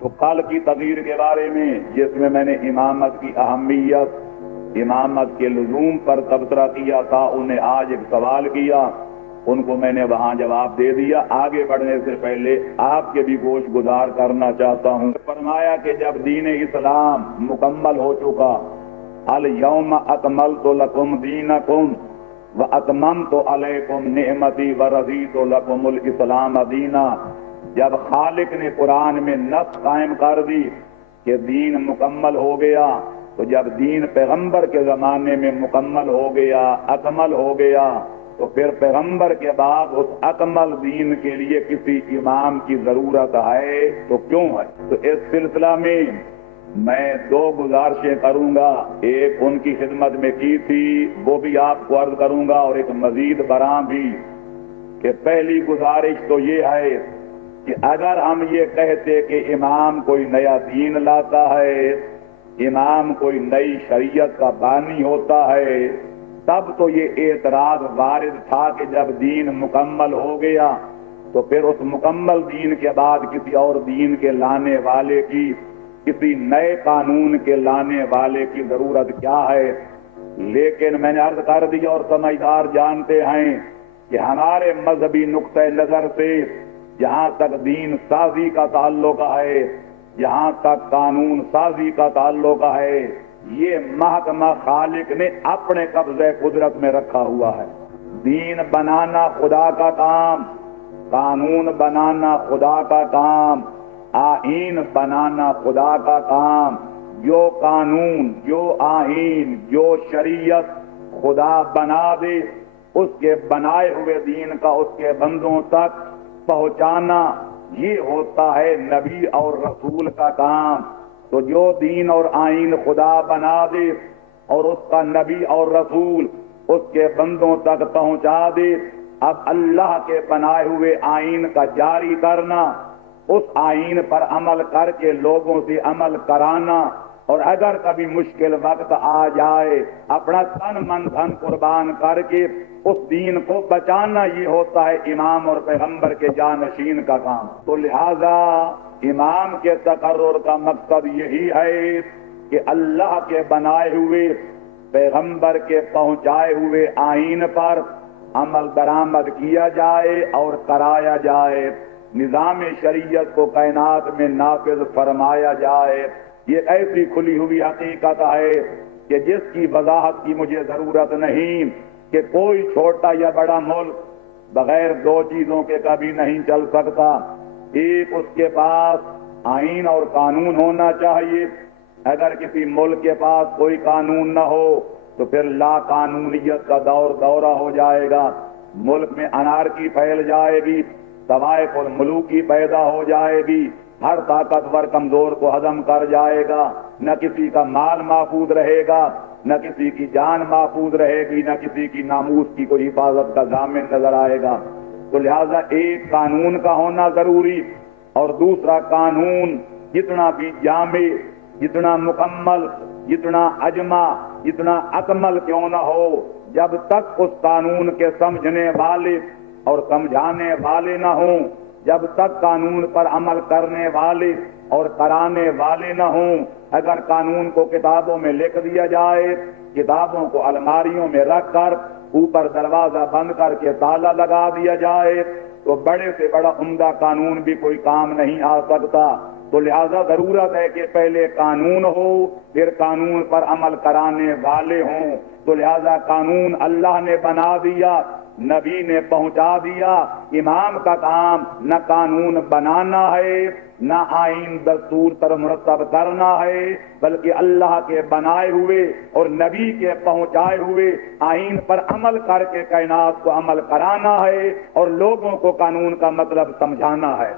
تو کل کی تقریر کے بارے میں جس میں میں نے امامت کی اہمیت، امامت کے لزوم پر تبصرہ کیا تھا، انہیں آج ایک سوال کیا، ان کو میں نے وہاں جواب دے دیا۔ آگے بڑھنے سے پہلے آپ کے بھی گوش گزار کرنا چاہتا ہوں۔ فرمایا کہ جب دین اسلام مکمل ہو چکا، الیوم اکملت لکم دینکم واتممت علیکم نعمتی ورضیت لکم الاسلام دینا، جب خالق نے قرآن میں نص قائم کر دی کہ دین مکمل ہو گیا، تو جب دین پیغمبر کے زمانے میں مکمل ہو گیا، اکمل ہو گیا، تو پھر پیغمبر کے بعد اس اکمل دین کے لیے کسی امام کی ضرورت ہے تو کیوں ہے؟ تو اس سلسلہ میں میں دو گزارشیں کروں گا، ایک ان کی خدمت میں کی تھی وہ بھی آپ کو عرض کروں گا، اور ایک مزید برآں بھی، کہ پہلی گزارش تو یہ ہے کہ اگر ہم یہ کہتے کہ امام کوئی نیا دین لاتا ہے، امام کوئی نئی شریعت کا بانی ہوتا ہے، تب تو یہ اعتراض وارد تھا کہ جب دین مکمل ہو گیا تو پھر اس مکمل دین کے بعد کسی اور دین کے لانے والے کی، کسی نئے قانون کے لانے والے کی ضرورت کیا ہے؟ لیکن میں نے عرض کر دیا اور سمجھدار جانتے ہیں کہ ہمارے مذہبی نقطہ نظر سے جہاں تک دین سازی کا تعلق ہے، جہاں تک قانون سازی کا تعلق ہے، یہ محکمہ خالق نے اپنے قبضے قدرت میں رکھا ہوا ہے۔ دین بنانا خدا کا کام، قانون بنانا خدا کا کام، آئین بنانا خدا کا کام۔ جو قانون، جو آئین، جو شریعت خدا بنا دے، اس کے بنائے ہوئے دین کا اس کے بندوں تک پہنچانا، یہ ہوتا ہے نبی اور رسول کا کام۔ تو جو دین اور آئین خدا بنا دے اور اس کا نبی اور رسول اس کے بندوں تک پہنچا دے، اب اللہ کے بنائے ہوئے آئین کا جاری کرنا، اس آئین پر عمل کر کے لوگوں سے عمل کرانا، اور اگر کبھی مشکل وقت آ جائے اپنا تن من دھن قربان کر کے اس دین کو بچانا، یہ ہوتا ہے امام اور پیغمبر کے جانشین کا کام۔ تو لہذا امام کے تقرر کا مقصد یہی ہے کہ اللہ کے بنائے ہوئے، پیغمبر کے پہنچائے ہوئے آئین پر عمل درآمد کیا جائے اور کرایا جائے، نظام شریعت کو کائنات میں نافذ فرمایا جائے۔ یہ ایسی کھلی ہوئی حقیقت ہے کہ جس کی وضاحت کی مجھے ضرورت نہیں، کہ کوئی چھوٹا یا بڑا ملک بغیر دو چیزوں کے کبھی نہیں چل سکتا۔ ایک، اس کے پاس آئین اور قانون ہونا چاہیے۔ اگر کسی ملک کے پاس کوئی قانون نہ ہو تو پھر لا قانونیت کا دورہ ہو جائے گا، ملک میں انارکی پھیل جائے گی، طوائف الملوکی پیدا ہو جائے گی، ہر طاقتور کمزور کو ہضم کر جائے گا، نہ کسی کا مال محفوظ رہے گا، نہ کسی کی جان محفوظ رہے گی، نہ کسی کی ناموس کی کوئی حفاظت کا ضامن نظر آئے گا۔ تو لہذا ایک قانون کا ہونا ضروری، اور دوسرا قانون جتنا بھی جامع، جتنا مکمل، جتنا اجمع، جتنا اکمل کیوں نہ ہو، جب تک اس قانون کے سمجھنے والے اور سمجھانے والے نہ ہوں، جب تک قانون پر عمل کرنے والے اور کرانے والے نہ ہوں، اگر قانون کو کتابوں میں لکھ دیا جائے، کتابوں کو الماریوں میں رکھ کر اوپر دروازہ بند کر کے تالا لگا دیا جائے، تو بڑے سے بڑا عمدہ قانون بھی کوئی کام نہیں آ سکتا۔ تو لہذا ضرورت ہے کہ پہلے قانون ہو، پھر قانون پر عمل کرانے والے ہوں۔ تو لہذا قانون اللہ نے بنا دیا، نبی نے پہنچا دیا۔ امام کا کام نہ قانون بنانا ہے، نہ آئین دستور پر مرتب کرنا ہے، بلکہ اللہ کے بنائے ہوئے اور نبی کے پہنچائے ہوئے آئین پر عمل کر کے کائنات کو عمل کرانا ہے، اور لوگوں کو قانون کا مطلب سمجھانا ہے۔